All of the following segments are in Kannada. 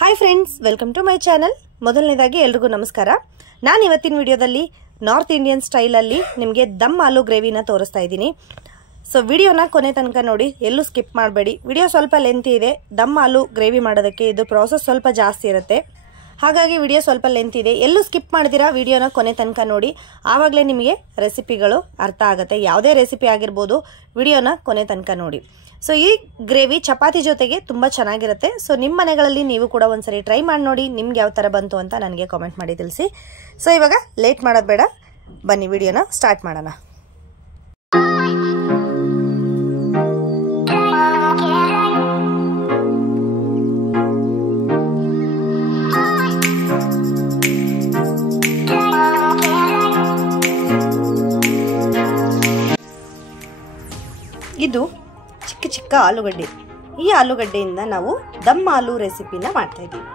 Hi friends, welcome to my channel. ಮೊದಲನೇದಾಗಿ ಎಲ್ರಿಗೂ ನಮಸ್ಕಾರ. ನಾನು ಇವತ್ತಿನ ವಿಡಿಯೋದಲ್ಲಿ ನಾರ್ತ್ ಇಂಡಿಯನ್ ಸ್ಟೈಲಲ್ಲಿ ನಿಮಗೆ ದಮ್ ಆಲೂ ಗ್ರೇವಿನ ತೋರಿಸ್ತಾ ಇದ್ದೀನಿ. ಸೊ ವಿಡಿಯೋನ ಕೊನೆ ತನಕ ನೋಡಿ, ಎಲ್ಲೂ ಸ್ಕಿಪ್ ಮಾಡಬೇಡಿ. ವಿಡಿಯೋ ಸ್ವಲ್ಪ ಲೆಂತಿ ಇದೆ. ದಮ್ ಆಲೂ ಗ್ರೇವಿ ಮಾಡೋದಕ್ಕೆ ಇದು ಪ್ರಾಸೆಸ್ ಸ್ವಲ್ಪ ಜಾಸ್ತಿ ಇರುತ್ತೆ, ಹಾಗಾಗಿ ವಿಡಿಯೋ ಸ್ವಲ್ಪ ಲೆಂತ್ ಇದೆ. ಎಲ್ಲೂ ಸ್ಕಿಪ್ ಮಾಡಿದಿರಾ ವಿಡಿಯೋನ ಕೊನೆ ತನಕ ನೋಡಿ, ಆವಾಗಲೇ ನಿಮಗೆ ರೆಸಿಪಿಗಳು ಅರ್ಥ ಆಗುತ್ತೆ. ಯಾವುದೇ ರೆಸಿಪಿ ಆಗಿರ್ಬೋದು, ವಿಡಿಯೋನ ಕೊನೆ ತನಕ ನೋಡಿ. ಸೊ ಈ ಗ್ರೇವಿ ಚಪಾತಿ ಜೊತೆಗೆ ತುಂಬ ಚೆನ್ನಾಗಿರುತ್ತೆ. ಸೊ ನಿಮ್ಮ ಮನೆಗಳಲ್ಲಿ ನೀವು ಕೂಡ ಒಂದ್ಸರಿ ಟ್ರೈ ಮಾಡಿ ನೋಡಿ, ನಿಮ್ಗೆ ಯಾವ ಥರ ಬಂತು ಅಂತ ನನಗೆ ಕಾಮೆಂಟ್ ಮಾಡಿ ತಿಳಿಸಿ. ಸೊ ಇವಾಗ ಲೇಟ್ ಮಾಡೋದು ಬೇಡ, ಬನ್ನಿ ವಿಡಿಯೋನ ಸ್ಟಾರ್ಟ್ ಮಾಡೋಣ. ಇದು ಚಿಕ್ಕ ಚಿಕ್ಕ ಆಲೂಗಡ್ಡೆ. ಈ ಆಲೂಗಡ್ಡೆಯಿಂದ ನಾವು ದಮ್ ಆಲೂ ರೆಸಿಪಿನ ಮಾಡ್ತಾ ಇದ್ದೀವಿ.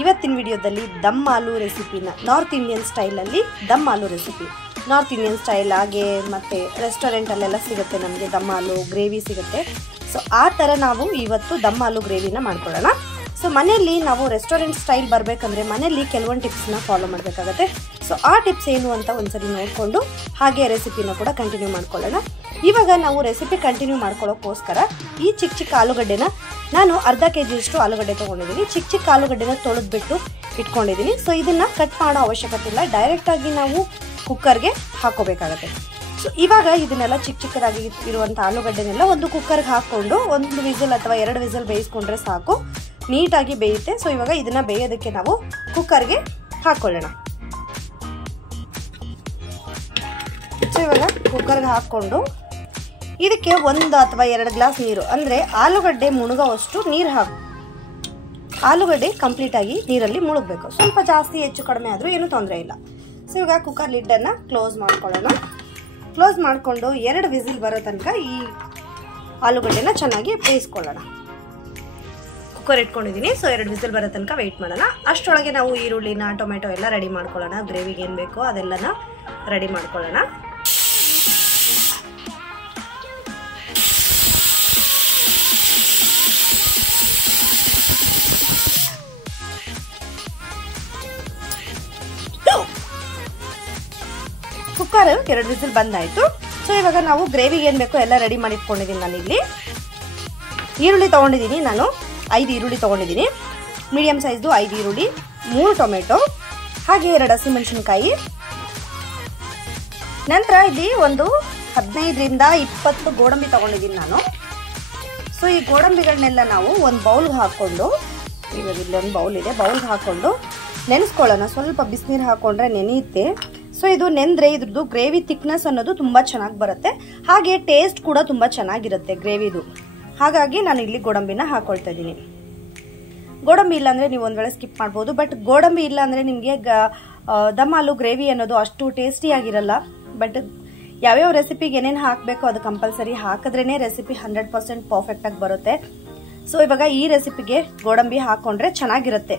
ಇವತ್ತಿನ ವಿಡಿಯೋದಲ್ಲಿ ದಮ್ ಆಲೂ ರೆಸಿಪಿನ ನಾರ್ತ್ ಇಂಡಿಯನ್ ಸ್ಟೈಲಲ್ಲಿ ದಮ್ ಆಲೂ ರೆಸಿಪಿ. ನಾರ್ತ್ ಇಂಡಿಯನ್ ಸ್ಟೈಲ್ ಹಾಗೆ ಮತ್ತು ರೆಸ್ಟೋರೆಂಟಲ್ಲೆಲ್ಲ ಸಿಗುತ್ತೆ, ನಮಗೆ ದಮ್ ಆಲೂ ಗ್ರೇವಿ ಸಿಗುತ್ತೆ. ಸೊ ಆ ಥರ ನಾವು ಇವತ್ತು ದಮ್ ಆಲೂ ಗ್ರೇವಿನ ಮಾಡ್ಕೊಳ್ಳೋಣ. ಸೊ ಮನೆಯಲ್ಲಿ ನಾವು ರೆಸ್ಟೋರೆಂಟ್ ಸ್ಟೈಲ್ ಬರಬೇಕಂದ್ರೆ ಮನೆಯಲ್ಲಿ ಕೆಲವೊಂದು ಟಿಪ್ಸ್ನ ಫಾಲೋ ಮಾಡಬೇಕಾಗತ್ತೆ. ಸೊ ಆ ಟಿಪ್ಸ್ ಏನು ಅಂತ ಒಂದ್ಸರಿ ನೋಡಿಕೊಂಡು ಹಾಗೆ ರೆಸಿಪಿನ ಕೂಡ ಕಂಟಿನ್ಯೂ ಮಾಡ್ಕೊಳ್ಳೋಣ. ಇವಾಗ ನಾವು ರೆಸಿಪಿ ಕಂಟಿನ್ಯೂ ಮಾಡ್ಕೊಳ್ಳೋಕ್ಕೋಸ್ಕರ ಈ ಚಿಕ್ಕ ಚಿಕ್ಕ ಆಲೂಗಡ್ಡೆನ ನಾನು ಅರ್ಧ kg ಆಲೂಗಡ್ಡೆ ತೊಗೊಂಡಿದ್ದೀನಿ. ಚಿಕ್ಕ ಚಿಕ್ಕ ಆಲೂಗಡ್ಡೆನ ತೊಳೆದ್ಬಿಟ್ಟು ಇಟ್ಕೊಂಡಿದ್ದೀನಿ. ಸೊ ಇದನ್ನು ಕಟ್ ಮಾಡೋ ಅವಶ್ಯಕತೆ ಇಲ್ಲ, ಡೈರೆಕ್ಟಾಗಿ ನಾವು ಕುಕ್ಕರ್ಗೆ ಹಾಕೋಬೇಕಾಗತ್ತೆ. ಸೊ ಇವಾಗ ಇದನ್ನೆಲ್ಲ ಚಿಕ್ಕ ಚಿಕ್ಕದಾಗಿ ಇರುವಂಥ ಆಲೂಗಡ್ಡೆನೆಲ್ಲ ಒಂದು ಕುಕ್ಕರ್ಗೆ ಹಾಕ್ಕೊಂಡು 1 ವಿಸಿಲ್ ಅಥವಾ 2 ವಿಸಿಲ್ ಬೇಯಿಸ್ಕೊಂಡ್ರೆ ಸಾಕು, ನೀಟಾಗಿ ಬೇಯುತ್ತೆ. ಸೊ ಇವಾಗ ಇದನ್ನು ಬೇಯೋದಕ್ಕೆ ನಾವು ಕುಕ್ಕರ್ಗೆ ಹಾಕ್ಕೊಳ್ಳೋಣ. ಸೊ ಇವಾಗ ಕುಕ್ಕರ್ಗೆ ಹಾಕ್ಕೊಂಡು ಇದಕ್ಕೆ 1 ಅಥವಾ 2 ಗ್ಲಾಸ್ ನೀರು, ಅಂದರೆ ಆಲೂಗಡ್ಡೆ ಮುಳುಗೋವಷ್ಟು ನೀರು ಆಲೂಗಡ್ಡೆ ಕಂಪ್ಲೀಟಾಗಿ ನೀರಲ್ಲಿ ಮುಳುಗಬೇಕು. ಸ್ವಲ್ಪ ಜಾಸ್ತಿ ಹೆಚ್ಚು ಕಡಿಮೆ ಆದರೂ ಏನೂ ತೊಂದರೆ ಇಲ್ಲ. ಸೊ ಇವಾಗ ಕುಕ್ಕರ್ ಲಿಡ್ಡನ್ನು ಕ್ಲೋಸ್ ಮಾಡ್ಕೊಳ್ಳೋಣ. ಕ್ಲೋಸ್ ಮಾಡಿಕೊಂಡು 2 ವಿಸಿಲ್ ಬರೋ ತನಕ ಈ ಆಲೂಗಡ್ಡೆನ ಚೆನ್ನಾಗಿ ಬೇಯಿಸ್ಕೊಳ್ಳೋಣ. ಕುಕ್ಕರ್ ಇಟ್ಕೊಂಡಿದ್ದೀನಿ. ಸೊ 2 ವಿಸಿಲ್ ಬರೋ ತನಕ ವೆಯ್ಟ್ ಮಾಡೋಣ. ಅಷ್ಟರೊಳಗೆ ನಾವು ಈರುಳ್ಳಿನ, ಟೊಮೆಟೊ ಎಲ್ಲ ರೆಡಿ ಮಾಡ್ಕೊಳ್ಳೋಣ. ಗ್ರೇವಿಗೆ ಏನು ಬೇಕೋ ಅದೆಲ್ಲನ ರೆಡಿ ಮಾಡ್ಕೊಳ್ಳೋಣ. ಕುಕ್ಕರ್ 2 ವಿಸಿಲ್ ಬಂದಾಯಿತು. ಸೊ ಇವಾಗ ನಾವು ಗ್ರೇವಿಗೆ ಏನು ಬೇಕೋ ಎಲ್ಲ ರೆಡಿ ಮಾಡಿ ಇಟ್ಕೊಂಡಿದ್ದೀನಿ. ನಾನಿಲ್ಲಿ ಈರುಳ್ಳಿ ತೊಗೊಂಡಿದ್ದೀನಿ. ನಾನು 5 ಈರುಳ್ಳಿ ತೊಗೊಂಡಿದ್ದೀನಿ, ಮೀಡಿಯಮ್ ಸೈಜ್ದು 5 ಈರುಳ್ಳಿ, 3 ಟೊಮೆಟೊ, ಹಾಗೆ 2 ಹಸಿಮೆಣಸಿನ್ಕಾಯಿ. ನಂತರ ಇಲ್ಲಿ ಒಂದು 15ರಿಂದ 20 ಗೋಡಂಬಿ ತೊಗೊಂಡಿದ್ದೀನಿ ನಾನು. ಸೊ ಈ ಗೋಡಂಬಿಗಳನ್ನೆಲ್ಲ ನಾವು ಒಂದು ಬೌಲ್ಗೆ ಹಾಕ್ಕೊಂಡು, ಇವಾಗ ಇಲ್ಲಿ ಒಂದು ಬೌಲ್ ಇದೆ, ಬೌಲ್ಗೆ ಹಾಕ್ಕೊಂಡು ನೆನೆಸ್ಕೊಳ್ಳೋಣ. ಸ್ವಲ್ಪ ಬಿಸಿನೀರು ಹಾಕ್ಕೊಂಡ್ರೆ ನೆನೆಯುತ್ತೆ. ಸೊ ಇದು ನೆಂದರೆ ಇದ್ರದ್ದು ಗ್ರೇವಿ ಥಿಕ್ನೆಸ್ ಅನ್ನೋದು ತುಂಬ ಚೆನ್ನಾಗಿ ಬರುತ್ತೆ, ಹಾಗೆ ಟೇಸ್ಟ್ ಕೂಡ ತುಂಬ ಚೆನ್ನಾಗಿರುತ್ತೆ ಗ್ರೇವಿದು. ಹಾಗಾಗಿ ನಾನು ಇಲ್ಲಿ ಗೋಡಂಬಿನ ಹಾಕ್ಕೊಳ್ತಾ ಇದ್ದೀನಿ. ಗೋಡಂಬಿ ಇಲ್ಲಾಂದರೆ ನೀವು ಒಂದು ವೇಳೆ ಸ್ಕಿಪ್ ಮಾಡ್ಬೋದು, ಬಟ್ ಗೋಡಂಬಿ ಇಲ್ಲಾಂದರೆ ನಿಮಗೆ ದಮ್ ಆಲೂ ಗ್ರೇವಿ ಅನ್ನೋದು ಅಷ್ಟು ಟೇಸ್ಟಿಯಾಗಿರಲ್ಲ. ಬಟ್ ಯಾವ್ಯಾವ ರೆಸಿಪಿಗೆ ಏನೇನು ಹಾಕಬೇಕು ಅದು ಕಂಪಲ್ಸರಿ ಹಾಕಿದ್ರೇ ರೆಸಿಪಿ 100% ಪರ್ಫೆಕ್ಟಾಗಿ ಬರುತ್ತೆ. ಸೊ ಇವಾಗ ಈ ರೆಸಿಪಿಗೆ ಗೋಡಂಬಿ ಹಾಕ್ಕೊಂಡ್ರೆ ಚೆನ್ನಾಗಿರುತ್ತೆ.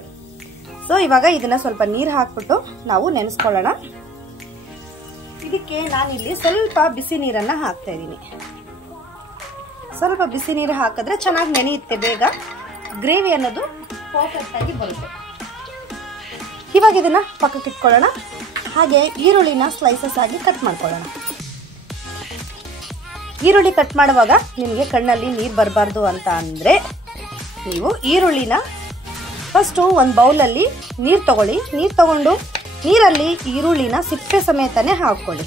ಸೊ ಇವಾಗ ಇದನ್ನು ಸ್ವಲ್ಪ ನೀರು ಹಾಕ್ಬಿಟ್ಟು ನಾವು ನೆನೆಸ್ಕೊಳ್ಳೋಣ. ಇದಕ್ಕೆ ನಾನಿಲ್ಲಿ ಸ್ವಲ್ಪ ಬಿಸಿ ನೀರನ್ನು ಹಾಕ್ತಾ ಇದ್ದೀನಿ. ಸ್ವಲ್ಪ ಬಿಸಿ ನೀರು ಹಾಕಿದ್ರೆ ಚೆನ್ನಾಗಿ ನೆನೆಯುತ್ತೆ, ಬೇಗ ಗ್ರೇವಿ ಅನ್ನೋದು ಪರ್ಫೆಕ್ಟಾಗಿ ಬರುತ್ತೆ. ಇವಾಗ ಇದನ್ನು ಪಕ್ಕಕ್ಕೆ ಇಟ್ಕೊಳ್ಳೋಣ. ಹಾಗೆ ಈರುಳ್ಳಿನ ಸ್ಲೈಸಸ್ ಆಗಿ ಕಟ್ ಮಾಡ್ಕೊಳ್ಳೋಣ. ಈರುಳ್ಳಿ ಕಟ್ ಮಾಡುವಾಗ ನಿಮಗೆ ಕಣ್ಣಲ್ಲಿ ನೀರು ಬರಬಾರ್ದು ಅಂತ ಅಂದರೆ ನೀವು ಈರುಳ್ಳಿನ ಫಸ್ಟು ಒಂದು ಬೌಲಲ್ಲಿ ನೀರು ತಗೊಳ್ಳಿ. ನೀರು ತಗೊಂಡು ನೀರಲ್ಲಿ ಈರುಳ್ಳಿನ ಸಿಪ್ಪೆ ಸಮೇತನೇ ಹಾಕ್ಕೊಳ್ಳಿ.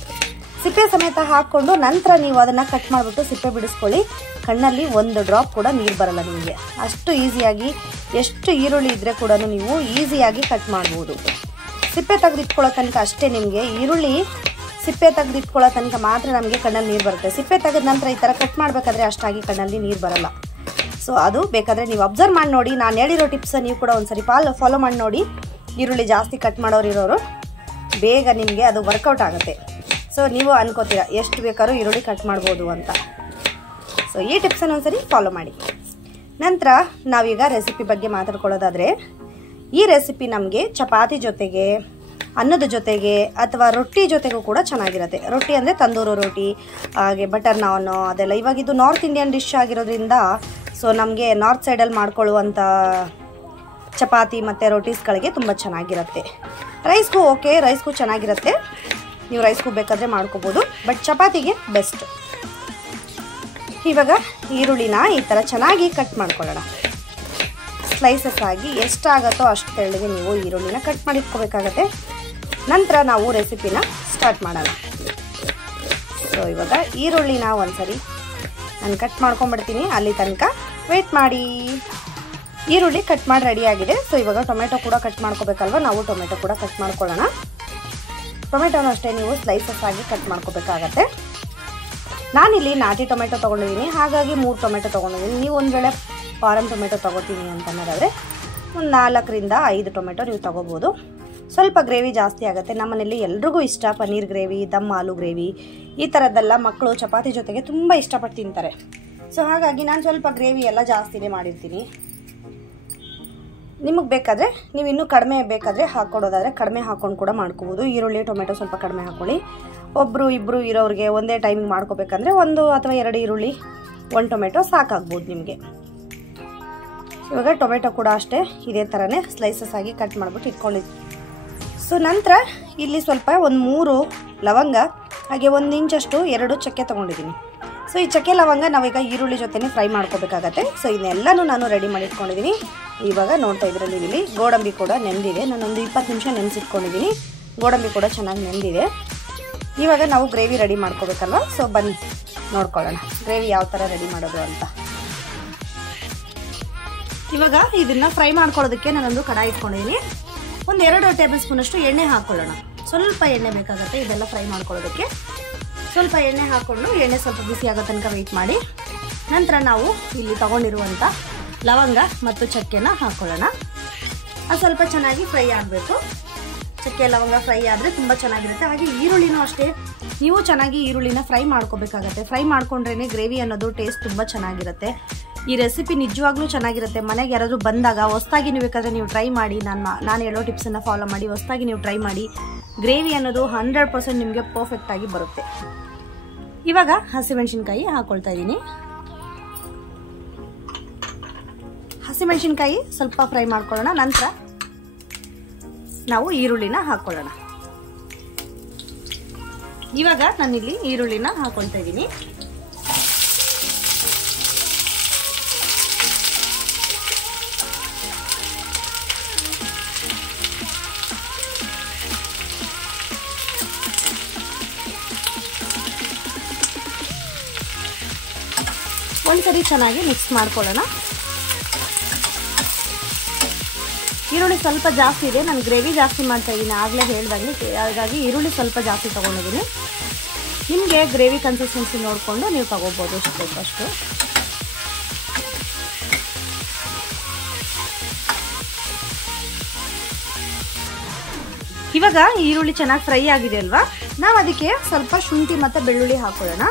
ಸಿಪ್ಪೆ ಸಮೇತ ಹಾಕ್ಕೊಂಡು ನಂತರ ನೀವು ಅದನ್ನು ಕಟ್ ಮಾಡಿಬಿಟ್ಟು ಸಿಪ್ಪೆ ಬಿಡಿಸ್ಕೊಳ್ಳಿ. ಕಣ್ಣಲ್ಲಿ 1 ಡ್ರಾಪ್ ಕೂಡ ನೀರು ಬರಲ್ಲ ನಿಮಗೆ. ಅಷ್ಟು ಈಸಿಯಾಗಿ, ಎಷ್ಟು ಈರುಳ್ಳಿ ಇದ್ದರೆ ಕೂಡ ನೀವು ಈಸಿಯಾಗಿ ಕಟ್ ಮಾಡ್ಬೋದು. ಸಿಪ್ಪೆ ತೆಗೆದಿಟ್ಕೊಳ್ಳೋ ತನಕ ಅಷ್ಟೇ, ನಿಮಗೆ ಈರುಳ್ಳಿ ಸಿಪ್ಪೆ ತೆಗೆದಿಟ್ಕೊಳ್ಳೋ ತನಕ ಮಾತ್ರ ನಮಗೆ ಕಣ್ಣಲ್ಲಿ ನೀರು ಬರುತ್ತೆ. ಸಿಪ್ಪೆ ತೆಗೆದ ನಂತರ ಈ ಥರ ಕಟ್ ಮಾಡಬೇಕಾದ್ರೆ ಅಷ್ಟಾಗಿ ಕಣ್ಣಲ್ಲಿ ನೀರು ಬರಲ್ಲ. ಸೊ ಅದು ಬೇಕಾದರೆ ನೀವು ಅಬ್ಸರ್ವ್ ಮಾಡಿ ನೋಡಿ. ನಾನು ಹೇಳಿರೋ ಟಿಪ್ಸ್ ನೀವು ಕೂಡ ಒಂದ್ಸರಿ ಫಾಲೋ ಮಾಡಿ ನೋಡಿ. ಈರುಳ್ಳಿ ಜಾಸ್ತಿ ಕಟ್ ಮಾಡೋರಿರೋರು ಬೇಗ ನಿಮಗೆ ಅದು ವರ್ಕೌಟ್ ಆಗುತ್ತೆ. ಸೊ ನೀವು ಅನ್ಕೋತೀರ ಎಷ್ಟು ಬೇಕಾದ್ರೂ ಈರುಳ್ಳಿ ಕಟ್ ಮಾಡ್ಬೋದು ಅಂತ. ಸೊ ಈ ಟಿಪ್ಸನ್ನು ಒಂದ್ಸರಿ ಫಾಲೋ ಮಾಡಿ. ನಂತರ ನಾವೀಗ ರೆಸಿಪಿ ಬಗ್ಗೆ ಮಾತಾಡ್ಕೊಳ್ಳೋದಾದರೆ, ಈ ರೆಸಿಪಿ ನಮಗೆ ಚಪಾತಿ ಜೊತೆಗೆ, ಅನ್ನದ ಜೊತೆಗೆ ಅಥವಾ ರೊಟ್ಟಿ ಜೊತೆಗೂ ಕೂಡ ಚೆನ್ನಾಗಿರುತ್ತೆ. ರೊಟ್ಟಿ ಅಂದರೆ ತಂದೂರು ರೊಟ್ಟಿ, ಹಾಗೆ ಬಟರ್ ನಾನ್ ಅದೆಲ್ಲ. ಇವಾಗ ಇದು ನಾರ್ತ್ ಇಂಡಿಯನ್ ಡಿಶ್ ಆಗಿರೋದ್ರಿಂದ ಸೊ ನಮಗೆ ನಾರ್ತ್ ಸೈಡಲ್ಲಿ ಮಾಡ್ಕೊಳ್ಳುವಂಥ ಚಪಾತಿ ಮತ್ತು ರೋಟೀಸ್ಗಳಿಗೆ ತುಂಬ ಚೆನ್ನಾಗಿರುತ್ತೆ. ರೈಸ್ಗೂ ಓಕೆ, ರೈಸ್ಗೂ ಚೆನ್ನಾಗಿರುತ್ತೆ. ನೀವು ರೈಸ್ಗೂ ಬೇಕಾದರೆ ಮಾಡ್ಕೋಬೋದು, ಬಟ್ ಚಪಾತಿಗೆ ಬೆಸ್ಟ್. ಇವಾಗ ಈರುಳ್ಳಿನ ಈ ಥರ ಚೆನ್ನಾಗಿ ಕಟ್ ಮಾಡ್ಕೊಳ್ಳೋಣ. ಸ್ಲೈಸಸ್ ಆಗಿ ಎಷ್ಟಾಗುತ್ತೋ ಅಷ್ಟು ತೆಳ್ಳಗೆ ನೀವು ಈರುಳ್ಳಿನ ಕಟ್ ಮಾಡಿ ಇಟ್ಕೋಬೇಕಾಗತ್ತೆ. ನಂತರ ನಾವು ರೆಸಿಪಿನ ಸ್ಟಾರ್ಟ್ ಮಾಡೋಣ. ಸೊ ಇವಾಗ ಈರುಳ್ಳಿನ ಒಂದ್ಸರಿ ನಾನು ಕಟ್ ಮಾಡ್ಕೊಂಡ್ಬಿಡ್ತೀನಿ, ಅಲ್ಲಿ ತನಕ ವೆಯ್ಟ್ ಮಾಡಿ. ಈರುಳ್ಳಿ ಕಟ್ ಮಾಡಿ ರೆಡಿ ಆಗಿದೆ. ಸೊ ಇವಾಗ ಟೊಮೆಟೊ ಕೂಡ ಕಟ್ ಮಾಡ್ಕೋಬೇಕಲ್ವ, ನಾವು ಟೊಮೆಟೊ ಕೂಡ ಕಟ್ ಮಾಡ್ಕೊಳ್ಳೋಣ. ಟೊಮೆಟೊನೂ ಅಷ್ಟೇ ನೀವು ಸ್ಲೈಸಸ್ ಆಗಿ ಕಟ್ ಮಾಡ್ಕೋಬೇಕಾಗತ್ತೆ. ನಾನಿಲ್ಲಿ ನಾಟಿ ಟೊಮೆಟೊ ತೊಗೊಂಡಿದ್ದೀನಿ, ಹಾಗಾಗಿ 3 ಟೊಮೆಟೊ ತೊಗೊಂಡಿದ್ದೀನಿ. ನೀವು ಒಂದು ವೇಳೆ ಫಾರಮ್ ಟೊಮೆಟೊ ತೊಗೋತೀನಿ ಅಂತ ಅನ್ನೋದಾದರೆ ಒಂದು 4ರಿಂದ 5 ಟೊಮೆಟೊ ನೀವು ತೊಗೋಬೋದು. ಸ್ವಲ್ಪ ಗ್ರೇವಿ ಜಾಸ್ತಿ ಆಗುತ್ತೆ. ನಮ್ಮನೇಲಿ ಎಲ್ರಿಗೂ ಇಷ್ಟ ಪನ್ನೀರ್ ಗ್ರೇವಿ, ದಮ್ ಆಲೂ ಗ್ರೇವಿ, ಈ ಥರದ್ದೆಲ್ಲ ಮಕ್ಕಳು ಚಪಾತಿ ಜೊತೆಗೆ ತುಂಬ ಇಷ್ಟಪಟ್ಟು ತಿಂತಾರೆ. ಸೊ ಹಾಗಾಗಿ ನಾನು ಸ್ವಲ್ಪ ಗ್ರೇವಿ ಎಲ್ಲ ಜಾಸ್ತಿನೇ ಮಾಡಿರ್ತೀನಿ. ನಿಮಗೆ ಬೇಕಾದರೆ ನೀವು ಇನ್ನೂ ಕಡಿಮೆ ಬೇಕಾದರೆ ಹಾಕ್ಕೊಡೋದಾದರೆ ಕಡಿಮೆ ಹಾಕ್ಕೊಂಡು ಕೂಡ ಮಾಡ್ಕೋಬೋದು. ಈರುಳ್ಳಿ ಟೊಮೆಟೊ ಸ್ವಲ್ಪ ಕಡಿಮೆ ಹಾಕ್ಕೊಳ್ಳಿ. ಒಬ್ಬರು ಇಬ್ಬರು ಇರೋರಿಗೆ ಒಂದೇ ಟೈಮಿಗೆ ಮಾಡ್ಕೋಬೇಕಂದ್ರೆ 1 ಅಥವಾ 2 ಈರುಳ್ಳಿ 1 ಟೊಮೆಟೊ ಸಾಕಾಗ್ಬೋದು ನಿಮಗೆ. ಇವಾಗ ಟೊಮೆಟೊ ಕೂಡ ಅಷ್ಟೇ ಇದೇ ಥರನೇ ಸ್ಲೈಸಸ್ ಆಗಿ ಕಟ್ ಮಾಡಿಬಿಟ್ಟು ಇಟ್ಕೊಂಡಿದ್ವಿ. ಸೊ ನಂತರ ಇಲ್ಲಿ ಸ್ವಲ್ಪ ಒಂದು 3 ಲವಂಗ, ಹಾಗೆ 1 ಇಂಚಷ್ಟು 2 ಚಕ್ಕೆ ತೊಗೊಂಡಿದ್ದೀನಿ. ಸೊ ಈ ಚಕ್ಕೆ ಲವಂಗ ನಾವೀಗ ಈರುಳ್ಳಿ ಜೊತೆನೇ ಫ್ರೈ ಮಾಡ್ಕೋಬೇಕಾಗತ್ತೆ. ಸೊ ಇದನ್ನೆಲ್ಲನೂ ನಾನು ರೆಡಿ ಮಾಡಿ ಇಟ್ಕೊಂಡಿದ್ದೀನಿ. ಇವಾಗ ನೋಡ್ತಾ ಇದ್ರೆ ನೀವು ಇಲ್ಲಿ ಗೋಡಂಬಿ ಕೂಡ ನೆಂದಿದೆ. ನಾನೊಂದು 20 ನಿಮಿಷ ನೆನೆಸಿಟ್ಕೊಂಡಿದ್ದೀನಿ. ಗೋಡಂಬಿ ಕೂಡ ಚೆನ್ನಾಗಿ ನೆಂದಿದೆ. ಇವಾಗ ನಾವು ಗ್ರೇವಿ ರೆಡಿ ಮಾಡ್ಕೋಬೇಕಲ್ವ. ಸೊ ಬನ್ನಿ ನೋಡ್ಕೊಳ್ಳೋಣ ಗ್ರೇವಿ ಯಾವ ಥರ ರೆಡಿ ಮಾಡೋದು ಅಂತ. ಇವಾಗ ಇದನ್ನು ಫ್ರೈ ಮಾಡ್ಕೊಳ್ಳೋದಕ್ಕೆ ನಾನೊಂದು ಕಡಾಯಿ ಇಟ್ಕೊಂಡಿದ್ದೀನಿ. ಒಂದು 2 ಟೇಬಲ್ ಸ್ಪೂನಷ್ಟು ಎಣ್ಣೆ ಹಾಕ್ಕೊಳ್ಳೋಣ. ಸ್ವಲ್ಪ ಎಣ್ಣೆ ಬೇಕಾಗುತ್ತೆ ಇದೆಲ್ಲ ಫ್ರೈ ಮಾಡ್ಕೊಳ್ಳೋದಕ್ಕೆ. ಸ್ವಲ್ಪ ಎಣ್ಣೆ ಹಾಕ್ಕೊಂಡು ಎಣ್ಣೆ ಸ್ವಲ್ಪ ಬಿಸಿ ಆಗೋ ತನಕ ವೆಯ್ಟ್ ಮಾಡಿ. ನಂತರ ನಾವು ಇಲ್ಲಿ ತಗೊಂಡಿರುವಂಥ ಲವಂಗ ಮತ್ತು ಚಕ್ಕೆನ ಹಾಕ್ಕೊಳ್ಳೋಣ. ಅದು ಸ್ವಲ್ಪ ಚೆನ್ನಾಗಿ ಫ್ರೈ ಆಗಬೇಕು. ಚಕ್ಕೆ ಲವಂಗ ಫ್ರೈ ಆದರೆ ತುಂಬ ಚೆನ್ನಾಗಿರುತ್ತೆ. ಹಾಗೆ ಈರುಳ್ಳಿನೂ ಅಷ್ಟೇ, ನೀವು ಚೆನ್ನಾಗಿ ಈರುಳ್ಳಿನ ಫ್ರೈ ಮಾಡ್ಕೋಬೇಕಾಗತ್ತೆ. ಫ್ರೈ ಮಾಡ್ಕೊಂಡ್ರೇ ಗ್ರೇವಿ ಅನ್ನೋದು ಟೇಸ್ಟ್ ತುಂಬ ಚೆನ್ನಾಗಿರುತ್ತೆ. ಈ ರೆಸಿಪಿ ನಿಜವಾಗ್ಲೂ ಚೆನ್ನಾಗಿರುತ್ತೆ. ಮನೆಗೆ ಯಾರಾದರೂ ಬಂದಾಗ ಹೊಸದಾಗಿ ನೀವು ಬೇಕಾದರೆ ನೀವು ಟ್ರೈ ಮಾಡಿ. ನಾನು ಹೇಳೋ ಟಿಪ್ಸನ್ನು ಫಾಲೋ ಮಾಡಿ ಹೊಸದಾಗಿ ನೀವು ಟ್ರೈ ಮಾಡಿ. ಗ್ರೇವಿ ಅನ್ನೋದು 100% ನಿಮಗೆ ಪರ್ಫೆಕ್ಟಾಗಿ ಬರುತ್ತೆ. ಇವಾಗ ಹಸಿಮೆಣಸಿನ್ಕಾಯಿ ಹಾಕ್ಕೊಳ್ತಾ ಇದ್ದೀನಿ. ಹಸಿಮೆಣಸಿನ್ಕಾಯಿ ಸ್ವಲ್ಪ ಫ್ರೈ ಮಾಡ್ಕೊಳ್ಳೋಣ. ನಂತರ ನಾವು ಈರುಳ್ಳಿನ ಹಾಕ್ಕೊಳ್ಳೋಣ. ಇವಾಗ ನಾನಿಲ್ಲಿ ಈರುಳ್ಳಿನ ಹಾಕ್ಕೊಳ್ತಾ ಇದ್ದೀನಿ. ಒಂದ್ಸರಿ ಚೆನ್ನಾಗಿ ಮಿಕ್ಸ್ ಮಾಡ್ಕೊಳ್ಳೋಣ. ಈರುಳ್ಳಿ ಸ್ವಲ್ಪ ಜಾಸ್ತಿ ಇದೆ, ನಾನು ಗ್ರೇವಿ ಜಾಸ್ತಿ ಮಾಡ್ತಾ ಇದ್ದೀನಿ ಆಗಲೇ ಹೇಳ್ದಂಗೆ. ಹಾಗಾಗಿ ಈರುಳ್ಳಿ ಸ್ವಲ್ಪ ಜಾಸ್ತಿ ತೊಗೊಂಡಿದ್ದೀನಿ. ನಿಮಗೆ ಗ್ರೇವಿ ಕನ್ಸಿಸ್ಟೆನ್ಸಿ ನೋಡಿಕೊಂಡು ನೀವು ತೊಗೋಬೋದು ಎಷ್ಟು ಬೇಕಷ್ಟು. ಇವಾಗ ಈರುಳ್ಳಿ ಚೆನ್ನಾಗಿ ಫ್ರೈ ಆಗಿದೆ ಅಲ್ವಾ, ನಾವು ಅದಕ್ಕೆ ಸ್ವಲ್ಪ ಶುಂಠಿ ಮತ್ತು ಬೆಳ್ಳುಳ್ಳಿ ಹಾಕ್ಕೊಳ್ಳೋಣ.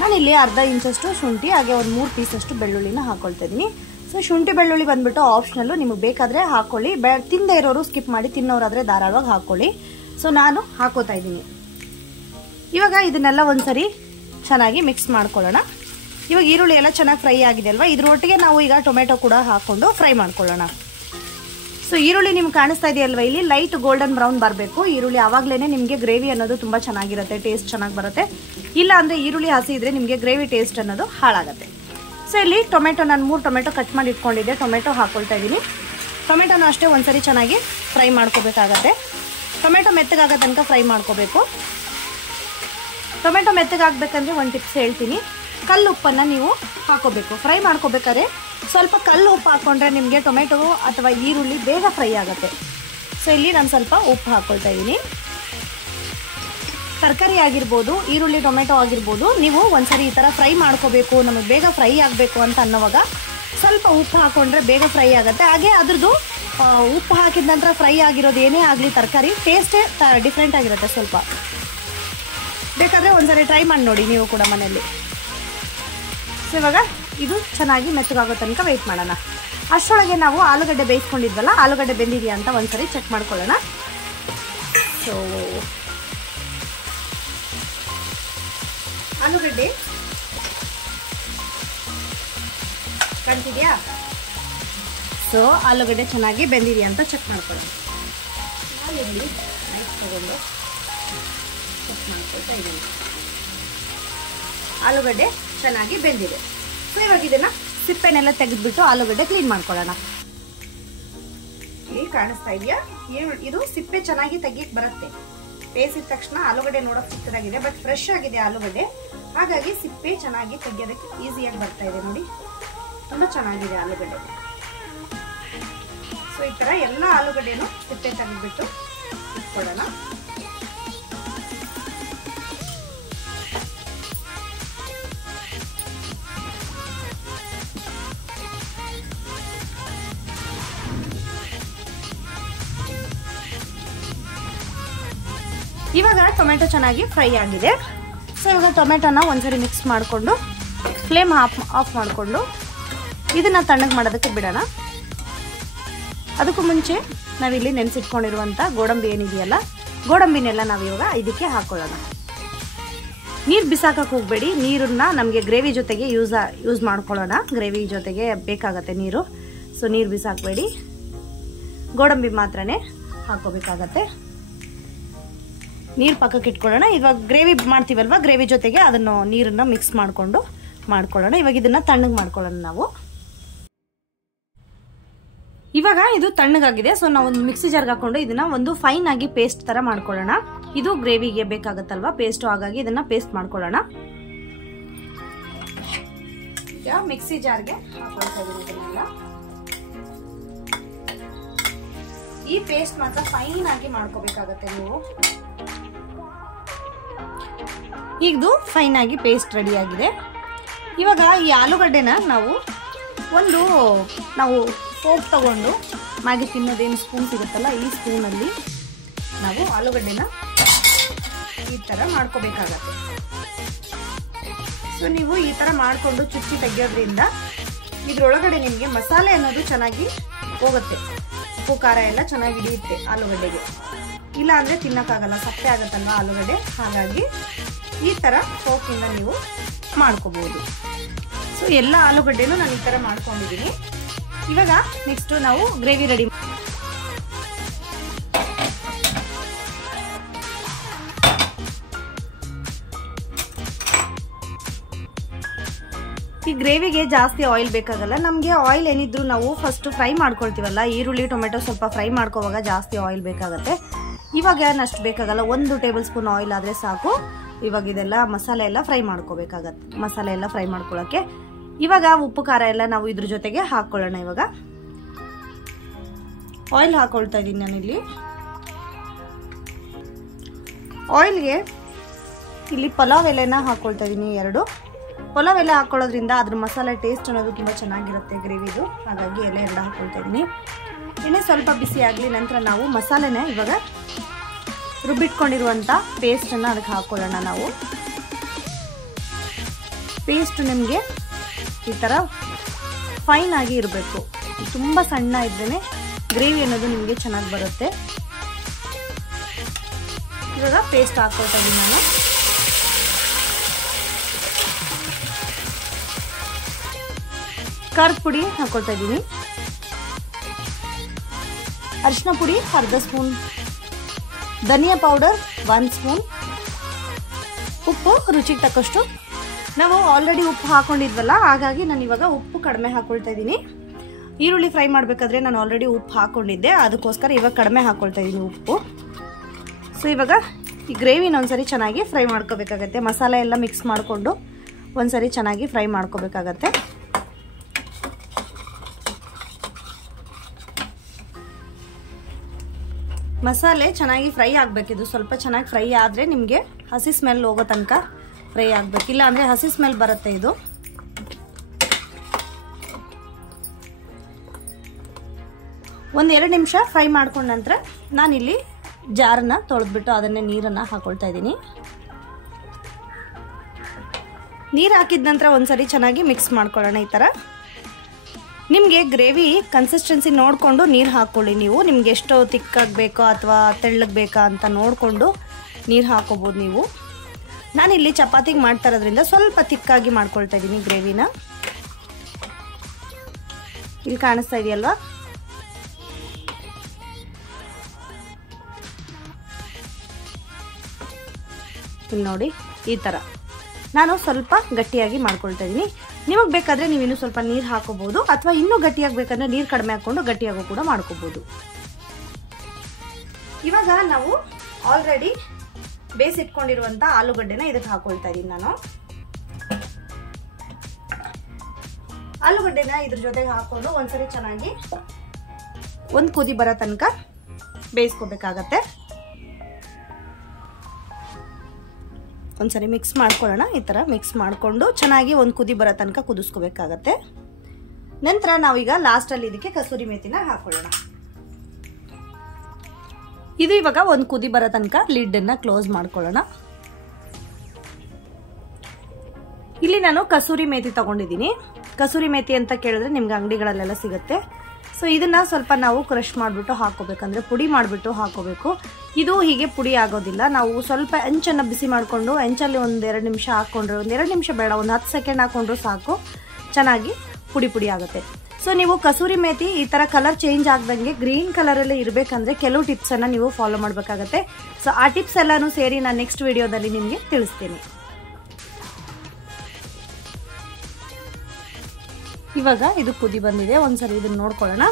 ನಾನಿಲ್ಲಿ 1/2 ಇಂಚಷ್ಟು ಶುಂಠಿ ಹಾಗೆ ಒಂದು 3 ಪೀಸಷ್ಟು ಬೆಳ್ಳುಳ್ಳಿನ ಹಾಕ್ಕೊಳ್ತಾ ಇದ್ದೀನಿ. ಸೊ ಶುಂಠಿ ಬೆಳ್ಳುಳ್ಳಿ ಬಂದ್ಬಿಟ್ಟು ಆಪ್ಷನಲ್ಲು, ನಿಮಗೆ ಬೇಕಾದರೆ ಹಾಕ್ಕೊಳ್ಳಿ. ತಿಂದೇ ಇರೋರು ಸ್ಕಿಪ್ ಮಾಡಿ, ತಿನ್ನೋರಾದರೆ ಧಾರಾಳವಾಗಿ ಹಾಕ್ಕೊಳ್ಳಿ. ಸೊ ನಾನು ಹಾಕೋತಾ ಇದ್ದೀನಿ. ಇವಾಗ ಇದನ್ನೆಲ್ಲ ಒಂದ್ಸರಿ ಚೆನ್ನಾಗಿ ಮಿಕ್ಸ್ ಮಾಡ್ಕೊಳ್ಳೋಣ. ಇವಾಗ ಈರುಳ್ಳಿ ಎಲ್ಲ ಚೆನ್ನಾಗಿ ಫ್ರೈ ಆಗಿದೆ ಅಲ್ವಾ, ಇದ್ರೊಟ್ಟಿಗೆ ನಾವು ಈಗ ಟೊಮೆಟೊ ಕೂಡ ಹಾಕ್ಕೊಂಡು ಫ್ರೈ ಮಾಡ್ಕೊಳ್ಳೋಣ. ಸೊ ಈರುಳ್ಳಿ ನಿಮ್ಗೆ ಕಾಣಿಸ್ತಾ ಇದೆಯಲ್ವ, ಇಲ್ಲಿ ಲೈಟ್ ಗೋಲ್ಡನ್ ಬ್ರೌನ್ ಬರಬೇಕು ಈರುಳ್ಳಿ. ಆವಾಗಲೇ ನಿಮಗೆ ಗ್ರೇವಿ ಅನ್ನೋದು ತುಂಬ ಚೆನ್ನಾಗಿರುತ್ತೆ, ಟೇಸ್ಟ್ ಚೆನ್ನಾಗಿ ಬರುತ್ತೆ. ಇಲ್ಲ ಅಂದರೆ ಈರುಳ್ಳಿ ಹಸಿ ಇದ್ದರೆ ನಿಮಗೆ ಗ್ರೇವಿ ಟೇಸ್ಟ್ ಅನ್ನೋದು ಹಾಳಾಗುತ್ತೆ. ಸೊ ಇಲ್ಲಿ ಟೊಮೆಟೊ, ನಾನು 3 ಟೊಮೆಟೊ ಕಟ್ ಮಾಡಿ ಇಟ್ಕೊಂಡಿದ್ದೆ, ಟೊಮೆಟೊ ಹಾಕ್ಕೊಳ್ತಾ ಇದ್ದೀನಿ. ಟೊಮೆಟೊನೂ ಅಷ್ಟೇ ಒಂದ್ಸರಿ ಚೆನ್ನಾಗಿ ಫ್ರೈ ಮಾಡ್ಕೋಬೇಕಾಗತ್ತೆ. ಟೊಮೆಟೊ ಮೆತ್ತಗಾಗೋ ತನಕ ಫ್ರೈ ಮಾಡ್ಕೋಬೇಕು. ಟೊಮೆಟೊ ಮೆತ್ತಗಾಗಬೇಕಂದ್ರೆ ಒಂದು ಟಿಪ್ಸ್ ಹೇಳ್ತೀನಿ. ಕಲ್ಲು ಉಪ್ಪನ್ನು ನೀವು ಹಾಕೋಬೇಕು. ಫ್ರೈ ಮಾಡ್ಕೋಬೇಕಾದ್ರೆ ಸ್ವಲ್ಪ ಕಲ್ಲು ಉಪ್ಪು ಹಾಕ್ಕೊಂಡ್ರೆ ನಿಮಗೆ ಟೊಮೆಟೊ ಅಥವಾ ಈರುಳ್ಳಿ ಬೇಗ ಫ್ರೈ ಆಗುತ್ತೆ. ಸೊ ಇಲ್ಲಿ ನಾನು ಸ್ವಲ್ಪ ಉಪ್ಪು ಹಾಕ್ಕೊಳ್ತಾ ಇದ್ದೀನಿ. ತರಕಾರಿ ಆಗಿರ್ಬೋದು, ಈರುಳ್ಳಿ ಟೊಮೆಟೊ ಆಗಿರ್ಬೋದು, ನೀವು ಒಂದ್ಸರಿ ಈ ಥರ ಫ್ರೈ ಮಾಡ್ಕೋಬೇಕು, ನಮಗೆ ಬೇಗ ಫ್ರೈ ಆಗಬೇಕು ಅಂತ ಅನ್ನೋವಾಗ ಸ್ವಲ್ಪ ಉಪ್ಪು ಹಾಕ್ಕೊಂಡ್ರೆ ಬೇಗ ಫ್ರೈ ಆಗುತ್ತೆ. ಹಾಗೆ ಅದ್ರದ್ದು ಉಪ್ಪು ಹಾಕಿದ ನಂತರ ಫ್ರೈ ಆಗಿರೋದು ಏನೇ ಆಗಲಿ ತರಕಾರಿ ಟೇಸ್ಟೇ ಡಿಫ್ರೆಂಟ್ ಆಗಿರುತ್ತೆ. ಸ್ವಲ್ಪ ಬೇಕಾದರೆ ಒಂದ್ಸರಿ ಟ್ರೈ ಮಾಡಿ ನೋಡಿ ನೀವು ಕೂಡ ಮನೆಯಲ್ಲಿ. ಸೊ ಇವಾಗ ಇದು ಚೆನ್ನಾಗಿ ಮೆತ್ತಗಾಗೋ ತನಕ ವೆಯ್ಟ್ ಮಾಡೋಣ. ಅಷ್ಟರೊಳಗೆ ನಾವು ಆಲೂಗಡ್ಡೆ ಬೇಯಿಸ್ಕೊಂಡಿದ್ವಲ್ಲ, ಆಲೂಗಡ್ಡೆ ಬೆಂದಿದೆಯಾ ಅಂತ ಒಂದ್ಸರಿ ಚೆಕ್ ಮಾಡ್ಕೊಳ್ಳೋಣ. ಸೊ ಆಲೂಗಡ್ಡೆ ಕಾಣ್ತಿದೆಯಾ? ಸೊ ಆಲೂಗಡ್ಡೆ ಚೆನ್ನಾಗಿ ಬೆಂದಿದೆಯಾ ಅಂತ ಚೆಕ್ ಮಾಡ್ಕೊಳ್ಳೋಣ. ನಾನಿಲ್ಲಿ ನೈಫ್ ತಗೊಂಡು ಚೆಕ್ ಮಾಡ್ಕೊಳ್ತಾ ಇದ್ದೀನಿ. ಆಲೂಗಡ್ಡೆ ಚೆನ್ನಾಗಿ ಬೆಂದಿದೆ. ಸೊ ಇವಾಗ ಇದನ್ನ ಸಿಪ್ಪೆನೆಲ್ಲ ತೆಗೆದ್ಬಿಟ್ಟು ಆಲೂಗಡ್ಡೆ ಕ್ಲೀನ್ ಮಾಡ್ಕೊಳ್ಳೋಣ. ಇಲ್ಲಿ ಕಾಣಿಸ್ತಾ ಇದೆಯಾ? ಇದು ಸಿಪ್ಪೆ ಚೆನ್ನಾಗಿ ತೆಗಿಯಕ್ಕೆ ಬರುತ್ತೆ. ಬೇಯಿಸಿದ ತಕ್ಷಣ ಆಲೂಗಡ್ಡೆ ನೋಡೋಕೆ ಚಿಕ್ಕದಾಗಿದೆ, ಬಟ್ ಫ್ರೆಶ್ ಆಗಿದೆ ಆಲೂಗಡ್ಡೆ, ಹಾಗಾಗಿ ಸಿಪ್ಪೆ ಚೆನ್ನಾಗಿ ತೆಗಿಯೋದಕ್ಕೆ ಈಸಿಯಾಗಿ ಬರ್ತಾ ಇದೆ. ನೋಡಿ, ತುಂಬಾ ಚೆನ್ನಾಗಿದೆ ಆಲೂಗಡ್ಡೆ. ಸೊ ಈ ತರ ಎಲ್ಲ ಆಲೂಗಡ್ಡೆನೂ ಸಿಪ್ಪೆ ತೆಗೆದ್ಬಿಟ್ಟು ಇಟ್ಕೊಳ್ಳೋಣ. ಇವಾಗ ಟೊಮೆಟೊ ಚೆನ್ನಾಗಿ ಫ್ರೈ ಆಗಿದೆ. ಸೊ ಇವಾಗ ಟೊಮೆಟೊನ ಒಂದ್ಸರಿ ಮಿಕ್ಸ್ ಮಾಡಿಕೊಂಡು ಫ್ಲೇಮ್ ಆಫ್ ಮಾಡಿಕೊಂಡು ಇದನ್ನ ತಣ್ಣಗೆ ಮಾಡೋದಕ್ಕೆ ಬಿಡೋಣ. ಅದಕ್ಕೂ ಮುಂಚೆ ನಾವಿಲ್ಲಿ ನೆನೆಸಿಟ್ಕೊಂಡಿರುವಂಥ ಗೋಡಂಬಿ ಏನಿದೆಯಲ್ಲ, ಗೋಡಂಬಿನೆಲ್ಲ ನಾವು ಇವಾಗ ಇದಕ್ಕೆ ಹಾಕೊಳ್ಳೋಣ. ನೀರು ಬಿಸಾಕಕ್ಕೆ ಹೋಗಬೇಡಿ. ನೀರನ್ನ ನಮಗೆ ಗ್ರೇವಿ ಜೊತೆಗೆ ಯೂಸ್ ಮಾಡ್ಕೊಳ್ಳೋಣ. ಗ್ರೇವಿ ಜೊತೆಗೆ ಬೇಕಾಗತ್ತೆ ನೀರು. ಸೊ ನೀರು ಬಿಸಾಕಬೇಡಿ, ಗೋಡಂಬಿ ಮಾತ್ರನೇ ಹಾಕೋಬೇಕಾಗತ್ತೆ. ನೀರು ಪಕ್ಕಕ್ಕೆ ಇಟ್ಕೊಳ್ಳೋಣ. ಇವಾಗ ಗ್ರೇವಿ ಮಾಡ್ತೀವಲ್ವ, ಗ್ರೇವಿ ಜೊತೆಗೆ ಅದನ್ನು ನೀರನ್ನು ಮಿಕ್ಸ್ ಮಾಡ್ಕೊಳ್ಳೋಣ. ಇವಾಗ ಇದನ್ನ ತಣ್ಣಗೆ ಮಾಡ್ಕೊಳ್ಳೋಣ ನಾವು. ಇವಾಗ ಇದು ತಣ್ಣಗಾಗಿದೆ. ಸೊ ನಾವು ಒಂದು ಮಿಕ್ಸಿ ಜಾರ್ಗೆ ಹಾಕೊಂಡು ಇದನ್ನ ಒಂದು ಫೈನ್ ಆಗಿ ಪೇಸ್ಟ್ ತರ ಮಾಡ್ಕೊಳ್ಳೋಣ. ಇದು ಗ್ರೇವಿಗೆ ಬೇಕಾಗತ್ತಲ್ವಾ ಪೇಸ್ಟ್, ಹಾಗಾಗಿ ಇದನ್ನ ಪೇಸ್ಟ್ ಮಾಡ್ಕೊಳ್ಳೋಣ. ಈಗ ಮಿಕ್ಸಿ ಜಾರ್ಗೆ ಹಾಕೊಳ್ತಾ ಇದೀನಿ ಇದನ್ನೆಲ್ಲ. ಈ ಪೇಸ್ಟ್ ಮಾತ್ರ ಫೈನ್ ಆಗಿ ಮಾಡ್ಕೋಬೇಕಾಗತ್ತೆ ನೀವು. ಇದು ಫೈನ್ ಆಗಿ ಪೇಸ್ಟ್ ರೆಡಿ ಆಗಿದೆ. ಇವಾಗ ಈ ಆಲೂಗಡ್ಡೆನ ನಾವು ಫೋಕ್ ತಗೊಂಡು ಮ್ಯಾಗಿ ತಿನ್ನೋದೇನು ಸ್ಪೂನ್ ಸಿಗುತ್ತಲ್ಲ, ಈ ಸ್ಪೂನಲ್ಲಿ ನಾವು ಆಲೂಗಡ್ಡೆನ ಈ ಥರ ಮಾಡ್ಕೋಬೇಕಾಗತ್ತೆ. ಸೊ ನೀವು ಈ ಥರ ಮಾಡಿಕೊಂಡು ಚುಚ್ಚಿ ತೆಗಿಯೋದ್ರಿಂದ ಇದ್ರೊಳಗಡೆ ನಿಮಗೆ ಮಸಾಲೆ ಅನ್ನೋದು ಚೆನ್ನಾಗಿ ಹೋಗುತ್ತೆ. ಉಪ್ಪು ಖಾರ ಎಲ್ಲ ಚೆನ್ನಾಗಿ ಹಿಡಿಯುತ್ತೆ ಆಲೂಗಡ್ಡೆಗೆ. ಇಲ್ಲ ಅಂದರೆ ತಿನ್ನೋಕ್ಕಾಗಲ್ಲ, ಸಪ್ಪೆ ಆಗುತ್ತಲ್ವ ಆಲೂಗಡ್ಡೆ. ಹಾಗಾಗಿ ಈ ಥರ ಫೋಕಿಂದ ನೀವು ಮಾಡ್ಕೋಬಹುದು. ಸೊ ಎಲ್ಲ ಆಲೂಗಡ್ಡೆನೂ ನಾನು ಈ ಥರ ಮಾಡ್ಕೊಂಡಿದ್ದೀನಿ. ಇವಾಗ ನೆಕ್ಸ್ಟ್ ನಾವು ಗ್ರೇವಿ ರೆಡಿ. ಈ ಗ್ರೇವಿಗೆ ಜಾಸ್ತಿ ಆಯಿಲ್ ಬೇಕಾಗಲ್ಲ ನಮಗೆ. ಆಯಿಲ್ ಏನಿದ್ರು ನಾವು ಫಸ್ಟ್ ಫ್ರೈ ಮಾಡ್ಕೊಳ್ತೀವಲ್ಲ, ಈರುಳ್ಳಿ ಟೊಮೆಟೊ ಸ್ವಲ್ಪ ಫ್ರೈ ಮಾಡ್ಕೋವಾಗ ಜಾಸ್ತಿ ಆಯಿಲ್ ಬೇಕಾಗುತ್ತೆ. ಇವಾಗ ಏನಷ್ಟು ಬೇಕಾಗಲ್ಲ, 1 ಟೇಬಲ್ ಸ್ಪೂನ್ ಆಯಿಲ್ ಆದರೆ ಸಾಕು. ಇವಾಗ ಇದೆಲ್ಲ ಮಸಾಲೆ ಎಲ್ಲ ಫ್ರೈ ಮಾಡ್ಕೋಬೇಕಾಗತ್ತೆ. ಮಸಾಲೆ ಎಲ್ಲ ಫ್ರೈ ಮಾಡ್ಕೊಳ್ಳೋಕ್ಕೆ ಇವಾಗ ಉಪ್ಪು ಖಾರ ಎಲ್ಲ ನಾವು ಇದ್ರ ಜೊತೆಗೆ ಹಾಕೊಳ್ಳೋಣ. ಇವಾಗ ಆಯಿಲ್ ಹಾಕೊಳ್ತಾ ಇದ್ದೀನಿ ನಾನಿಲ್ಲಿ. ಆಯಿಲ್ಗೆ ಇಲ್ಲಿ ಪಲಾವ್ ಎಲೆನ ಹಾಕೊಳ್ತಾ ಇದ್ದೀನಿ 2. ಪಲಾವ್ ಎಲೆ ಹಾಕೊಳ್ಳೋದ್ರಿಂದ ಅದ್ರ ಮಸಾಲೆ ಟೇಸ್ಟ್ ಅನ್ನೋದು ತುಂಬ ಚೆನ್ನಾಗಿರುತ್ತೆ ಗ್ರೇವಿದು, ಹಾಗಾಗಿ ಎಲೆ 2 ಹಾಕೊಳ್ತಾ ಇದ್ದೀನಿ. ಎಣ್ಣೆ ಸ್ವಲ್ಪ ಬಿಸಿ ಆಗಲಿ. ನಂತರ ನಾವು ಮಸಾಲೆನ ಇವಾಗ ರುಬ್ಬಿಟ್ಕೊಂಡಿರುವಂಥ ಪೇಸ್ಟನ್ನು ಅದಕ್ಕೆ ಹಾಕೊಳ್ಳೋಣ. ನಾವು ಪೇಸ್ಟ್ ನಿಮಗೆ ಈ ಥರ ಫೈನ್ ಆಗಿ ಇರಬೇಕು. ತುಂಬ ಸಣ್ಣ ಇದ್ದರೆ ಗ್ರೇವಿ ಅನ್ನೋದು ನಿಮಗೆ ಚೆನ್ನಾಗಿ ಬರುತ್ತೆ. ಇವಾಗ ಪೇಸ್ಟ್ ಹಾಕೊಳ್ತಾ ಇದ್ದೀನಿ ನಾನು. ಖಾರದ ಪುಡಿ ಹಾಕೊಳ್ತಾ ಇದ್ದೀನಿ. ಅರಿಶಿನ ಪುಡಿ ಅರ್ಧ ಸ್ಪೂನ್, ಧನಿಯಾ ಪೌಡರ್ 1 ಸ್ಪೂನ್, ಉಪ್ಪು ರುಚಿಗೆ ತಕ್ಕಷ್ಟು. ನಾವು ಆಲ್ರೆಡಿ ಉಪ್ಪು ಹಾಕೊಂಡಿದ್ವಲ್ಲ, ಹಾಗಾಗಿ ನಾನು ಇವಾಗ ಉಪ್ಪು ಕಡಿಮೆ ಹಾಕೊಳ್ತಾ ಇದ್ದೀನಿ. ಈರುಳ್ಳಿ ಫ್ರೈ ಮಾಡಬೇಕಾದ್ರೆ ನಾನು ಆಲ್ರೆಡಿ ಉಪ್ಪು ಹಾಕೊಂಡಿದ್ದೆ, ಅದಕ್ಕೋಸ್ಕರ ಇವಾಗ ಕಡಿಮೆ ಹಾಕೊಳ್ತಾ ಇದ್ದೀನಿ ಉಪ್ಪು. ಸೊ ಇವಾಗ ಈ ಗ್ರೇವಿನ ಒಂದ್ಸರಿ ಚೆನ್ನಾಗಿ ಫ್ರೈ ಮಾಡ್ಕೋಬೇಕಾಗತ್ತೆ. ಮಸಾಲೆ ಎಲ್ಲ ಮಿಕ್ಸ್ ಮಾಡಿಕೊಂಡು ಒಂದ್ಸರಿ ಚೆನ್ನಾಗಿ ಫ್ರೈ ಮಾಡ್ಕೋಬೇಕಾಗತ್ತೆ. ಮಸಾಲೆ ಚೆನ್ನಾಗಿ ಫ್ರೈ ಆಗಬೇಕಿದು. ಸ್ವಲ್ಪ ಚೆನ್ನಾಗಿ ಫ್ರೈ ಆದರೆ ನಿಮಗೆ ಹಸಿ ಸ್ಮೆಲ್ ಹೋಗೋ ತನಕ ಫ್ರೈ ಆಗಬೇಕಿಲ್ಲ ಅಂದರೆ ಹಸಿ ಸ್ಮೆಲ್ ಬರುತ್ತೆ ಇದು. ಒಂದು 2 ನಿಮಿಷ ಫ್ರೈ ಮಾಡ್ಕೊಂಡ ನಂತರ ನಾನಿಲ್ಲಿ ಜಾರನ್ನ ತೊಳೆದ್ಬಿಟ್ಟು ಅದನ್ನೇ ನೀರನ್ನು ಹಾಕೊಳ್ತಾ ಇದ್ದೀನಿ. ನೀರು ಹಾಕಿದ ನಂತರ ಒಂದ್ಸರಿ ಚೆನ್ನಾಗಿ ಮಿಕ್ಸ್ ಮಾಡ್ಕೊಳ್ಳೋಣ. ಈ ಥರ ನಿಮಗೆ ಗ್ರೇವಿ ಕನ್ಸಿಸ್ಟೆನ್ಸಿ ನೋಡಿಕೊಂಡು ನೀರು ಹಾಕ್ಕೊಳ್ಳಿ. ನೀವು ನಿಮ್ಗೆ ಎಷ್ಟು ತಿಕ್ಕಾಗಿ ಬೇಕೋ ಅಥವಾ ತೆಳ್ಳಗೆ ಬೇಕಾ ಅಂತ ನೋಡಿಕೊಂಡು ನೀರು ಹಾಕೋಬೋದು ನೀವು. ನಾನಿಲ್ಲಿ ಚಪಾತಿಗೆ ಮಾಡ್ತಾ ಇರೋದ್ರಿಂದ ಸ್ವಲ್ಪ ತಿಕ್ಕಾಗಿ ಮಾಡ್ಕೊಳ್ತಾ ಇದ್ದೀನಿ ಗ್ರೇವಿನ. ಇಲ್ಲಿ ಕಾಣಿಸ್ತಾ ಇದೆಯಲ್ವಾ, ಇಲ್ಲಿ ನೋಡಿ ಈ ಥರ ನಾನು ಸ್ವಲ್ಪ ಗಟ್ಟಿಯಾಗಿ ಮಾಡ್ಕೊಳ್ತಾ ಇದ್ದೀನಿ. ನಿಮಗೆ ಬೇಕಾದರೆ ನೀವು ಇನ್ನೂ ಸ್ವಲ್ಪ ನೀರು ಹಾಕೋಬಹುದು, ಅಥವಾ ಇನ್ನೂ ಗಟ್ಟಿಯಾಗಿ ಬೇಕಂದ್ರೆ ನೀರು ಕಡಿಮೆ ಹಾಕ್ಕೊಂಡು ಗಟ್ಟಿಯಾಗೂ ಕೂಡ ಮಾಡ್ಕೋಬಹುದು. ಇವಾಗ ನಾವು ಆಲ್ರೆಡಿ ಬೇಯಿಸಿಟ್ಕೊಂಡಿರುವಂಥ ಆಲೂಗಡ್ಡೆನ ಇದಕ್ಕೆ ಹಾಕೊಳ್ತಾ ಇದ್ದೀನಿ ನಾನು. ಆಲೂಗಡ್ಡೆನ ಇದ್ರ ಜೊತೆಗೆ ಹಾಕೊಂಡು ಒಂದ್ಸರಿ ಚೆನ್ನಾಗಿ ಒಂದು ಕುದಿ ಬರೋ ತನಕ ಬೇಯಿಸ್ಕೋಬೇಕಾಗತ್ತೆ. ಒಂದ್ಸರಿ ಮಿಕ್ಸ್ ಮಾಡ್ಕೊಳ್ಳೋಣ. ಈ ಥರ ಮಿಕ್ಸ್ ಮಾಡಿಕೊಂಡು ಚೆನ್ನಾಗಿ ಒಂದು ಕುದಿ ಬರೋ ತನಕ ಕುದಿಸ್ಕೋಬೇಕಾಗತ್ತೆ. ನಂತರ ನಾವೀಗ ಲಾಸ್ಟಲ್ಲಿ ಇದಕ್ಕೆ ಕಸೂರಿ ಮೇಥಿನ ಹಾಕೊಳ್ಳೋಣ. ಇದು ಇವಾಗ ಒಂದು ಕುದಿ ಬರೋ ತನಕ ಲಿಡ್ಡನ್ನು ಕ್ಲೋಸ್ ಮಾಡ್ಕೊಳ್ಳೋಣ. ಇಲ್ಲಿ ನಾನು ಕಸೂರಿ ಮೇಥಿ ತಗೊಂಡಿದ್ದೀನಿ. ಕಸೂರಿ ಮೇಥಿ ಅಂತ ಕೇಳಿದ್ರೆ ನಿಮ್ಗೆ ಅಂಗಡಿಗಳಲ್ಲೆಲ್ಲ ಸಿಗುತ್ತೆ. ಸೊ ಇದನ್ನ ಸ್ವಲ್ಪ ನಾವು ಕ್ರಷ್ ಮಾಡಿಬಿಟ್ಟು ಹಾಕೋಬೇಕಂದ್ರೆ ಪುಡಿ ಮಾಡಿಬಿಟ್ಟು ಹಾಕೋಬೇಕು. ಇದು ಹೀಗೆ ಪುಡಿ ಆಗೋದಿಲ್ಲ. ನಾವು ಸ್ವಲ್ಪ ಹೆಂಚನ್ನು ಬಿಸಿ ಮಾಡಿಕೊಂಡು ಹೆಂಚಲ್ಲಿ ಒಂದೆರಡು ನಿಮಿಷ ಹಾಕ್ಕೊಂಡ್ರೆ, ಒಂದೆರಡು ನಿಮಿಷ ಬೇಡ, ಒಂದು 10 ಸೆಕೆಂಡ್ ಹಾಕ್ಕೊಂಡ್ರು ಸಾಕು, ಚೆನ್ನಾಗಿ ಪುಡಿ ಪುಡಿ ಆಗುತ್ತೆ. ಸೊ ನೀವು ಕಸೂರಿ ಮೇಥಿ ಈ ಥರ ಕಲರ್ ಚೇಂಜ್ ಆಗ್ದಂಗೆ ಗ್ರೀನ್ ಕಲರಲ್ಲಿ ಇರಬೇಕಂದ್ರೆ ಕೆಲವು ಟಿಪ್ಸನ್ನು ನೀವು ಫಾಲೋ ಮಾಡಬೇಕಾಗತ್ತೆ. ಸೊ ಆ ಟಿಪ್ಸ್ ಎಲ್ಲನೂ ಸೇರಿ ನಾನು ನೆಕ್ಸ್ಟ್ ವಿಡಿಯೋದಲ್ಲಿ ನಿಮಗೆ ತಿಳಿಸ್ತೀನಿ. ಇವಾಗ ಇದು ಕುದಿ ಬಂದಿದೆ. ಒಂದ್ಸರಿ ಇದನ್ನ ನೋಡ್ಕೊಳ್ಳೋಣ.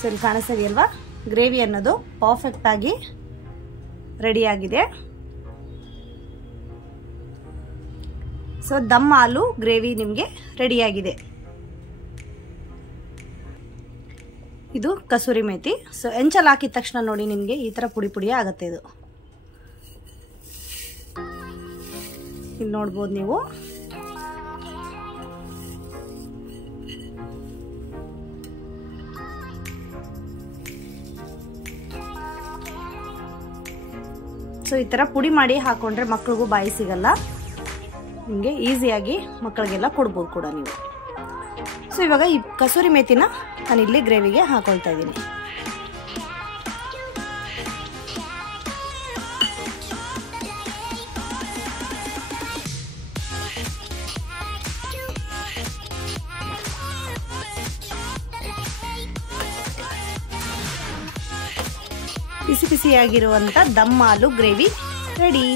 ಸರಿ ಕಾಣಿಸ್ತಾ ಇದೆಯಲ್ವಾ? ಗ್ರೇವಿ ಅನ್ನೋದು ಪರ್ಫೆಕ್ಟ್ ಆಗಿ ರೆಡಿ ಆಗಿದೆ. ಸೊ ದಮ್ ಆಲೂ ಗ್ರೇವಿ ನಿಮಗೆ ರೆಡಿಯಾಗಿದೆ. ಇದು ಕಸೂರಿ ಮೇಥಿ. ಸೊ ಹೆಂಚಲ್ಲಿ ಹಾಕಿದ ತಕ್ಷಣ ನೋಡಿ ನಿಮಗೆ ಈ ಥರ ಪುಡಿ ಪುಡಿ ಆಗುತ್ತೆ. ಇದು ಇಲ್ಲಿ ನೋಡ್ಬೋದು ನೀವು. ಸೊ ಈ ಥರ ಪುಡಿ ಮಾಡಿ ಹಾಕೊಂಡ್ರೆ ಮಕ್ಳಿಗೂ ಬಾಯಿ ಸಿಗಲ್ಲ, ನಿಮಗೆ ಈಸಿಯಾಗಿ ಮಕ್ಕಳಿಗೆಲ್ಲ ಕೊಡ್ಬೋದು ಕೂಡ ನೀವು. ಸೊ ಇವಾಗ ಈ ಕಸೂರಿ ಮೇಥಿನ ನಾನಿಲ್ಲಿ ಗ್ರೇವಿಗೆ ಹಾಕೊಳ್ತಾ ಇದ್ದೀನಿ. ಬಿಸಿ ಬಿಸಿಯಾಗಿರುವಂಥ ದಮ್ ಆಲೂ ಗ್ರೇವಿ ರೆಡಿ.